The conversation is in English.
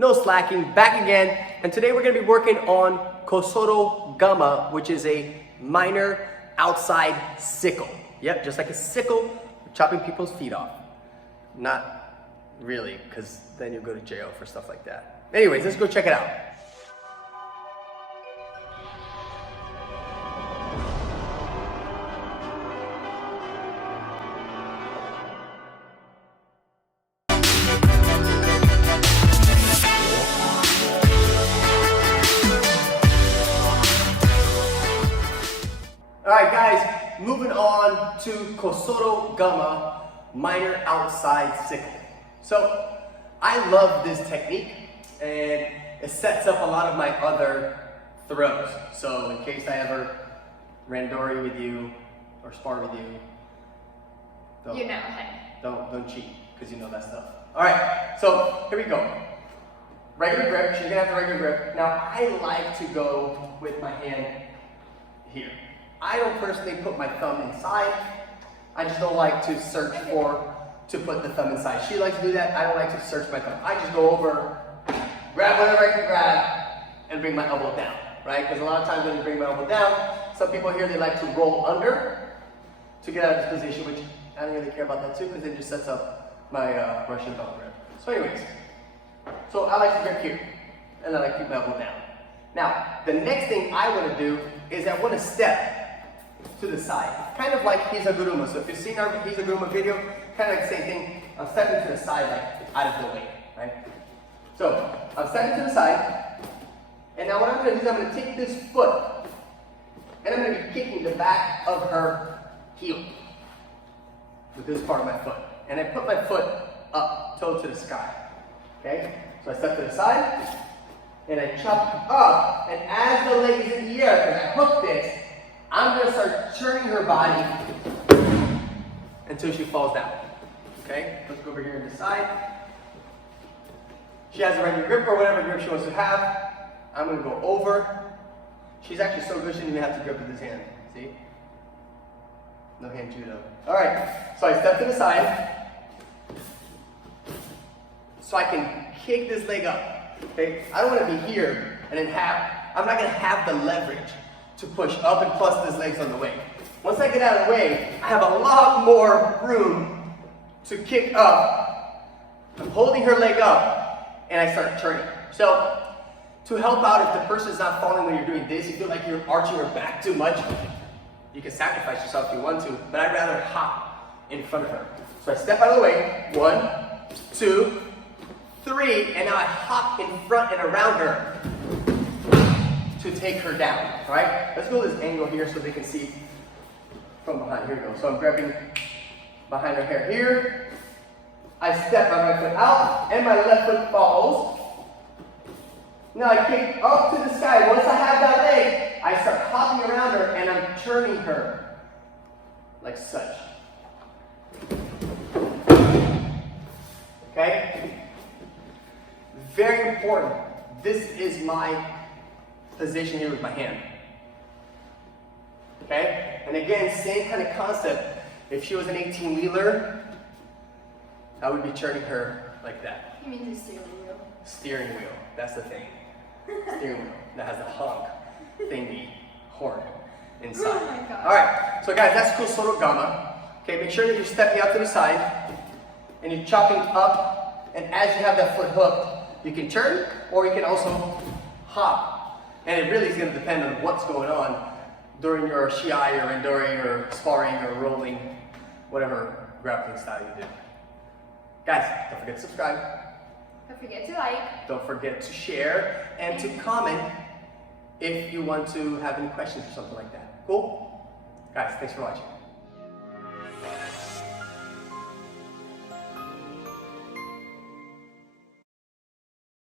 no slacking, back again. And today we're gonna be working on Kosoto Gama, which is a minor outside sickle. Yep, just like a sickle, chopping people's feet off. Not really, because then you'll go to jail for stuff like that. Anyways, let's go check it out. Alright guys, moving on to Kosoto Gama, minor outside sickle. So, I love this technique and it sets up a lot of my other throws. So in case I ever randori with you or spar with you, don't cheat, because you know that stuff. Alright, so here we go. Regular grip, she's gonna have the regular grip. Now I like to go with my hand here. I don't personally put my thumb inside. I just don't like to search to put the thumb inside. She likes to do that. I don't like to search my thumb. I just go over, grab whatever I can grab, and bring my elbow down, right? Because a lot of times when you bring my elbow down, some people here, they like to roll under to get out of this position, which I don't really care about that too, because it just sets up my Russian belt grip. So anyways, so I like to grip here, and then I keep my elbow down. Now, the next thing I want to do is I want to step to the side, kind of like Hizaguruma. So if you've seen our Hizaguruma video, kind of like the same thing. I'm stepping to the side, like out of the way, right? So I'm stepping to the side, and now what I'm going to do is I'm going to take this foot, and I'm going to be kicking the back of her heel with this part of my foot, and I put my foot up, toe to the sky. Okay, so I step to the side, and I chop up, and as the leg is in the air, because I hook this, I'm going to start turning her body until she falls down. Okay, let's go over here and decide. She has a regular grip or whatever grip she wants to have. I'm going to go over. She's actually so good she didn't even have to grip with this hand. See? No hand judo. Alright, so I step to the side so I can kick this leg up. Okay, I don't want to be here and then I'm not going to have the leverage to push up, and plus this leg's on the way. Once I get out of the way, I have a lot more room to kick up. I'm holding her leg up, and I start turning. So, to help out if the person's not falling when you're doing this, you feel like you're arching her back too much, you can sacrifice yourself if you want to, but I'd rather hop in front of her. So I step out of the way, 1, 2, 3, and now I hop in front and around her to take her down, all right? Let's go this angle here so they can see from behind. Here we go. So I'm grabbing behind her hair here. I step my right foot out, and my left foot falls. Now I kick up to the sky. Once I have that leg, I start hopping around her, and I'm turning her like such. Okay? Very important. This is my position here with my hand. Okay? And again, same kind of concept. If she was an 18-wheeler, I would be turning her like that. You mean the steering wheel? Steering wheel. That's the thing. Steering wheel. That has the honk thingy horn inside. Oh my God. Alright, so guys, that's Kosoto Gama. Okay, make sure that you're stepping out to the side and you're chopping up, and as you have that foot hooked, you can turn or you can also hop. And it really is going to depend on what's going on during your shiai or randori or sparring or rolling, whatever grappling style you do. Guys, don't forget to subscribe. Don't forget to like. Don't forget to share and to comment if you want to have any questions or something like that. Cool? Guys, thanks for watching.